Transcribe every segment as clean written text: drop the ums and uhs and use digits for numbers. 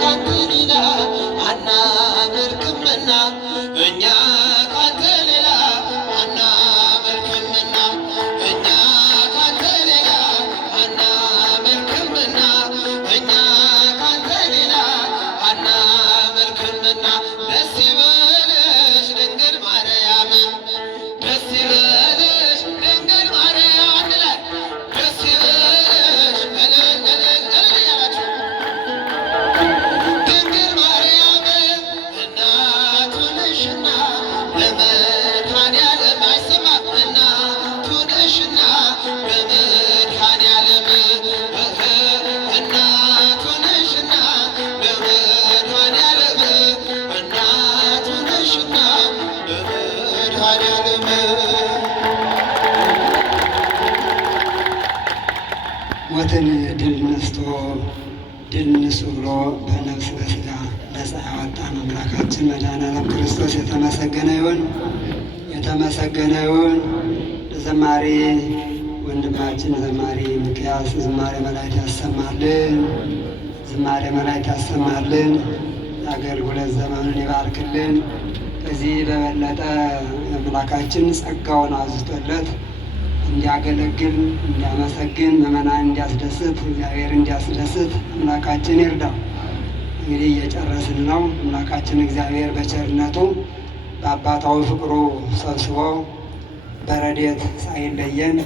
ካንተ ሌላ አናመልክምና እኛ ካንተ ሌላ አናመልክምና እኛ ካንተ ሌላ አናመልክምና እኛ ካንተ ሌላ አናመልክምና ደስ ይበልሽ ድንግል ማርያም ደስ ይበልሽ ድንግል ማርያም አንድ ላይ ደስ ይበልሽ ያላችሁ ድንግል ማርያም እናቱ ነሽና ለመድኃኔዓለም አይሰማም እናቱ ነሽና ለመድኃኔዓለም እናቱ ነሽና ለመድኃኔዓለም እናቱ ነሽና ለመድኃኔዓለም ሞትን ድል ነስቶ ድል ንሱ ብሎ በነፍስ በሥጋ ነፃ ያወጣን አምላካችን መድኃኔዓለም ክርስቶስ የተመሰገነ ይሁን፣ የተመሰገነ ይሁን። ለዘማሪ ወንድማችን ዘማሪ ሚክያስ ዝማሬ መላእክት ያሰማልን፣ ዝማሬ መላእክት ያሰማልን፣ የአገልግሎት ዘመኑን ይባርክልን። ከዚህ በበለጠ አምላካችን ጸጋውን አብዝቶለት እንዲያገለግል እንዲያመሰግን ምዕመናን እንዲያስደስት እግዚአብሔር እንዲያስደስት አምላካችን ይርዳው። እንግዲህ እየጨረስን ነው። አምላካችን እግዚአብሔር በቸርነቱ በአባታዊ ፍቅሩ ሰብስቦ በረድኤት ሳይለየን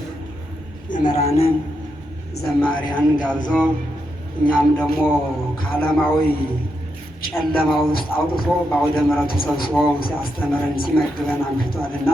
መምህራንን ዘማሪያን ጋብዞ እኛም ደግሞ ከዓለማዊ ጨለማ ውስጥ አውጥቶ በአውደ ምሕረቱ ሰብስቦ ሲያስተምረን ሲመግበን አምሽቷልና